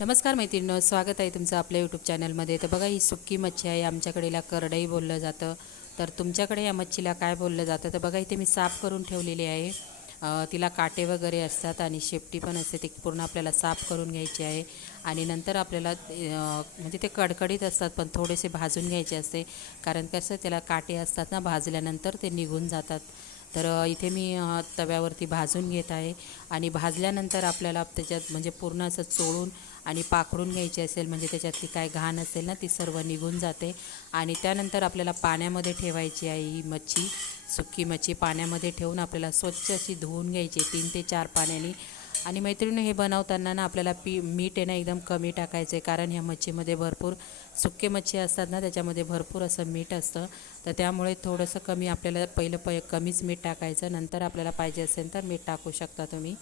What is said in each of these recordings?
नमस्कार मैत्रिणी स्वागत आहे तुमचं आपल्या यूट्यूब चॅनलमध्ये तर बघा ही सुक्की मच्छी आहे. आमच्याकडेला करडई बोललं जातं. तर तुमच्याकडे या मच्छीला काय बोललं जातं? तर बघा इथे मी साफ करून ठेवलेली आहे. तिला काटे वगैरे असतात आणि शेपटी पण असते. ती पूर्ण आपल्याला साफ करून घ्यायची आहे. आणि नंतर आपल्याला म्हणजे ते कडकडीत असतात पण थोडेसे भाजून घ्यायचे असते. कारण कसं त्याला काटे असतात ना भाजल्यानंतर ते निघून जातात. तर इथे मी तव्यावरती भाजून घेत आहे आणि भाजल्यानंतर आपल्याला त्याच्यात म्हणजे पूर्ण असं चोळून आणि पाखडून घ्यायची असेल म्हणजे त्याच्यातली काय घाण असेल ना ती सर्व निघून जाते. आणि त्यानंतर आपल्याला पाण्यामध्ये ठेवायची आहे ही मच्छी सुकी मच्छी पाण्यामध्ये ठेवून आपल्याला स्वच्छ अशी धुवून घ्यायची तीन ते चार पाण्याने आणि मैत्रिणी हे बनवताना ना आपल्याला पी मीठ आहे ना एकदम कमी टाकायचं आहे कारण ह्या मच्छीमध्ये भरपूर सुके मच्छी असतात ना त्याच्यामध्ये भरपूर असं मीठ असतं. तर त्यामुळे थोडंसं कमी आपल्याला पहिलं प कमीच मीठ टाकायचं. नंतर आपल्याला पाहिजे असेल तर मीठ टाकू शकता तुम्ही.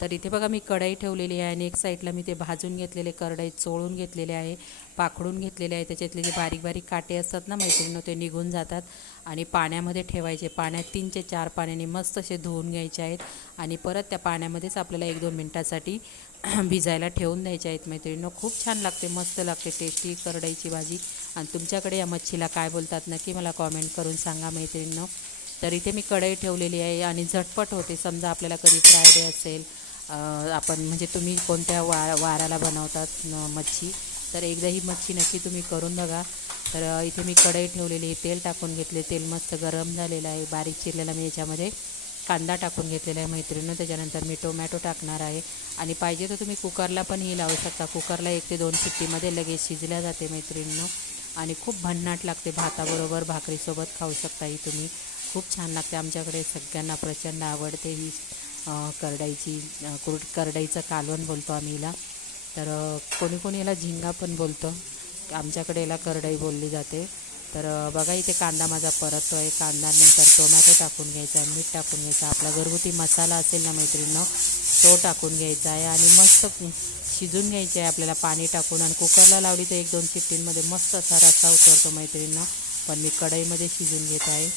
तर इथे बघा मी कढई ठेवलेली आहे आणि एक साईडला मी ते भाजून घेतलेले करडई चोळून घेतलेले आहे पाखडून घेतलेले आहे. त्याच्यातले जे बारीक बारीक काटे असतात ना मैत्रिणीनं ते निघून जातात आणि पाण्यामध्ये ठेवायचे. पाण्यात तीन ते चार पाण्याने मस्त असे धुवून घ्यायचे आहेत आणि परत त्या पाण्यामध्येच आपल्याला एक दोन मिनटासाठी भिजायला ठेवून द्यायचे आहेत मैत्रिणीनं. खूप छान लागते मस्त लागते टेस्टी करडईची भाजी. आणि तुमच्याकडे या मच्छीला काय बोलतात नक्की मला कॉमेंट करून सांगा मैत्रिणीनं. तर इथे मी कढई ठेवलेली आहे आणि झटपट होते. समजा आपल्याला कधी फ्रायडे असेल आपण म्हणजे तुम्ही कोणत्या वा वाराला बनवतात मच्छी? तर एकदा ही मच्छी नक्की तुम्ही करून बघा. तर इथे मी कढई ठेवलेली आहे तेल टाकून घेतले. तेल मस्त गरम झालेलं आहे बारीक चिरलेला मी याच्यामध्ये कांदा टाकून घेतलेला आहे मैत्रिणीनं. त्याच्यानंतर मी टोमॅटो टाकणार आहे. आणि पाहिजे तर तुम्ही कुकरला पण ही लावू शकता. कुकरला एक ते दोन शिट्टीमध्ये लगेच शिजल्या जाते मैत्रिणीनं. आणि खूप भन्नाट लागते भाताबरोबर भाकरीसोबत खाऊ शकता ही तुम्ही. खूप छान लागते आमच्याकडे. सगळ्यांना प्रचंड आवडते ही करडाईची अ, कुर करडाईचं कालवण बोलतो आम्ही हिला. तर कोणी कोणी याला झिंगा पण बोलतं. आमच्याकडे याला करडई बोलली जाते. तर बघा इथे कांदा माझा परततो आहे कांदा नंतर टोमॅटो टाकून घ्यायचा आहे मीठ टाकून घ्यायचा. आपला घरगुती मसाला असेल ना मैत्रिणीनं तो टाकून घ्यायचा आहे आणि मस्त शिजून घ्यायचे आहे आपल्याला पाणी टाकून. आणि कुकरला लावली तर एक दोन शिट्टींमध्ये मस्त असा रस्सा उतरतो मैत्रिणीनं. पण मी कढईमध्ये शिजून घेत आहे.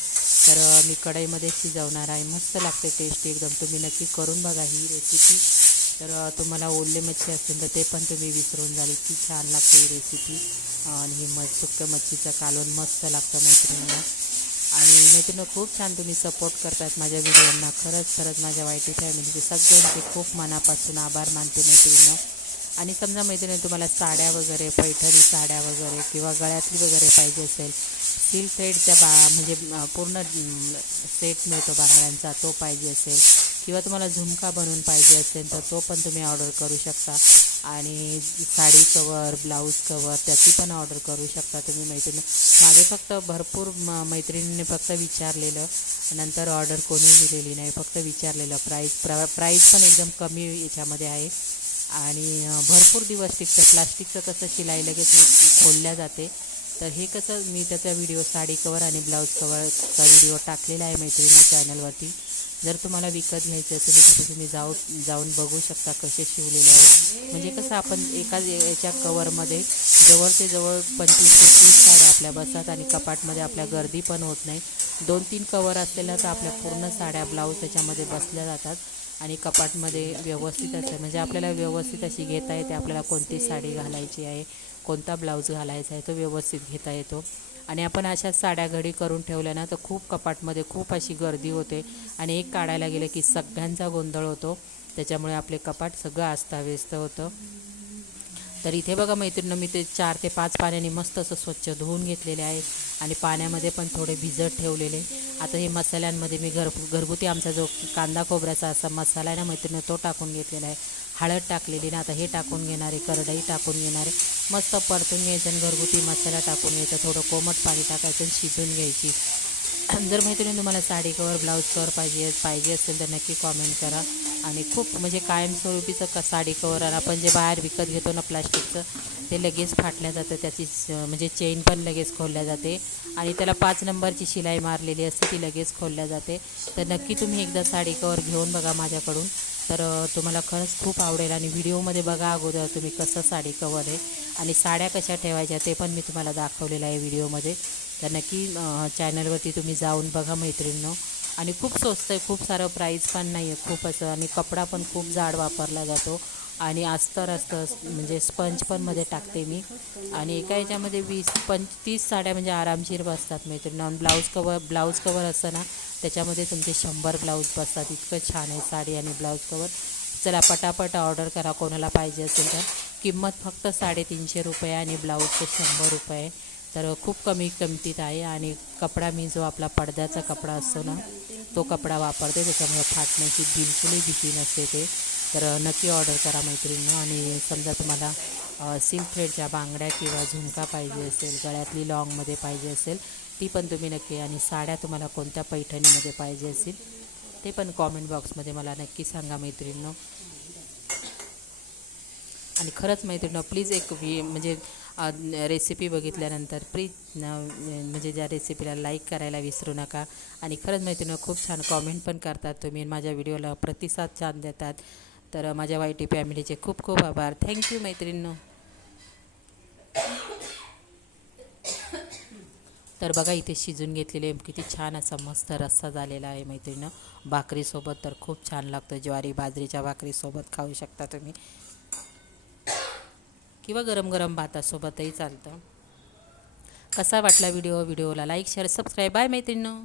तर मी कढईमध्ये शिजवणार आहे. मस्त लागते टेस्ट एकदम. तुम्ही नक्की करून बघा ही रेसिपी तर तुम्हाला ओले मच्छी असेल तर ते पण तुम्ही विसरून जाल. की छान लागते ही रेसिपी आणि हे म सुक्या मच्छीचं कालवण मस्त लागतं मैत्रिणींना. आणि मैत्रिणी खूप छान तुम्ही सपोर्ट करतात माझ्या व्हिडिओंना खरंच खरंच माझ्या वाईटी फॅमिलीचे सगळ्यांचे खूप मनापासून आभार मानते मैत्रिणींना. आणि समजा मैत्रिणी तुम्हाला साड्या वगैरे पैठणी साड्या वगैरे किंवा गळ्यातली वगैरे पाहिजे असेल सिल्क थ्रेडच्या बा म्हणजे पूर्ण सेट मिळतो बांगड्यांचा तो पाहिजे असेल. किंवा तुम्हाला झुमका बनवून पाहिजे असेल तर तो पण तुम्ही ऑर्डर करू शकता. आणि साडी कवर ब्लाऊज कवर त्याची पण ऑर्डर करू शकता तुम्ही मैत्रिणी. मागे फक्त भरपूर म मैत्रिणींनी फक्त विचारलेलं नंतर ऑर्डर कोणी दिलेली नाही फक्त विचारलेलं. प्राईस प्र प्राईस पण एकदम कमी याच्यामध्ये आहे. आणि भरपूर दिवस टिकतं. प्लास्टिकचं कसं शिलाई लगेच खोलल्या जाते. तर हे कसं मी त्याचा व्हिडिओ साडी कवर आणि ब्लाऊज कवरचा व्हिडिओ टाकलेला आहे मैत्रिणी चॅनलवरती. जर तुम्हाला विकत घ्यायचं असेल तर तुम्ही जाऊ जाऊन बघू शकता कसे शिवलेले आहे. म्हणजे कसं आपण एका याच्या कवरमध्ये जवळ ते जवळ पंचवीस ते तीस साड्या आपल्या बसतात आणि कपाटमध्ये आपल्या गर्दी पण होत नाही. दोन तीन कवर असलेल्या तर आपल्या पूर्ण साड्या ब्लाऊज त्याच्यामध्ये बसल्या जातात. आणि कपाटमध्ये व्यवस्थित असते म्हणजे आपल्याला व्यवस्थित अशी घेता येते. आपल्याला कोणती साडी घालायची आहे कोणता ब्लाऊज घालायचा आहे तो व्यवस्थित घेता येतो. आणि आपण अशा साड्या घडी करून ठेवल्या ना तर खूप कपाटमध्ये खूप अशी गर्दी होते. आणि एक काढायला गेलं की सगळ्यांचा गोंधळ होतो. त्याच्यामुळे आपले कपाट सगळं अस्ताव्यस्त होतं. तर इथे बघा मैत्रिणी मी ते चार ते पाच पाण्याने मस्त असं स्वच्छ धुवून घेतलेले आहे. आणि पाण्यामध्ये पण थोडे भिजत ठेवलेले. आता हे मसाल्यांमध्ये मी घर घरगुती आमचा जो कांदा खोबऱ्याचा असा मसाला आहे ना मैत्रिणी तो टाकून घेतलेला आहे. हळद टाकलेली ना आता हे टाकून घेणारे करडई टाकून घेणारे मस्त परतून घ्यायचं आणि घरगुती मसाला टाकून घ्यायचा थोडं कोमट पाणी टाकायचं आणि शिजून घ्यायची. जर मैत्रिणी तुम्हाला साडी कवर ब्लाऊज कवर पाहिजे पाहिजे असेल तर नक्की कॉमेंट करा. आणि खूप म्हणजे कायमस्वरूपीचं क साडी कवर आपण जे बाहेर विकत घेतो ना प्लास्टिकचं ते लगेच फाटल्या जातं. त्याची म्हणजे चेन पण लगेच खोलल्या जाते. आणि त्याला पाच नंबरची शिलाई मारलेली असते ती लगेच खोलल्या जाते. तर नक्की तुम्ही एकदा साडी कवर घेऊन बघा माझ्याकडून. तर तुम्हाला खरंच खूप आवडेल आणि व्हिडिओमध्ये बघा अगोदर तुम्ही कसं साडी कवर आहे आणि साड्या कशा ठेवायच्या ते पण मी तुम्हाला दाखवलेलं आहे व्हिडिओमध्ये. तर नक्की चॅनलवरती तुम्ही जाऊन बघा मैत्रिणींनो. आणि खूप स्वस्त आहे खूप सारं प्राईस पण नाही आहे खूप असं आणि कपडा पण खूप जाड वापरला जातो. आणि अस्तर असतं म्हणजे स्पंज पण मध्ये टाकते मी. आणि एका याच्यामध्ये वीस पंचवीस साड्या म्हणजे आरामशीर बसतात मैत्रिणी ब्लाऊज कवर ब्लाऊज कवर असतं ना त्याच्यामध्ये तुमचे शंभर ब्लाऊज बसतात. इतकं छान आहे साडी आणि ब्लाऊज कवर चला पटापट ऑर्डर करा कोणाला पाहिजे असेल तर. किंमत फक्त साडेतीनशे रुपये आणि ब्लाऊजचे शंभर रुपये. तर खूप कमी किमतीत आहे आणि कपडा मी जो आपला पडद्याचा कपडा असतो ना तो कपडा वापरते. त्याच्यामुळे फाटण्याची बिलकुलही भीती नसते ते. तर नक्की ऑर्डर करा मैत्रिणीनं. आणि समजा तुम्हाला सिल्क थ्रेडच्या बांगड्या किंवा झुमका पाहिजे असेल गळ्यातली लॉंगमध्ये पाहिजे असेल ती पण तुम्ही नक्की आणि साड्या तुम्हाला कोणत्या पैठणीमध्ये पाहिजे असतील ते पण कॉमेंट बॉक्समध्ये मला नक्की सांगा मैत्रिणीनं. आणि खरंच मैत्रिणीनं प्लीज एक वी म्हणजे रेसिपी बघितल्यानंतर प्लीज म्हणजे ज्या रेसिपीला लाईक करायला विसरू नका. आणि खरंच मैत्रिणीनं खूप छान कॉमेंट पण करतात तुम्ही माझ्या व्हिडिओला प्रतिसाद छान देतात. तर माझ्या वाय टी फॅमिलीचे खूप खूप आभार. थँक्यू मैत्रिणीनं. तर बघा इथे शिजून घेतलेले किती छान असा मस्त रस्सा झालेला आहे मैत्रिणीनं. भाकरीसोबत तर खूप छान लागतं. ज्वारी बाजरीच्या भाकरीसोबत खाऊ शकता तुम्ही. किंवा गरम गरम भातासोबतही चालतं. कसा वाटला व्हिडिओ? व्हिडिओला लाईक शेअर सबस्क्राईब बाय मैत्रिणीनं.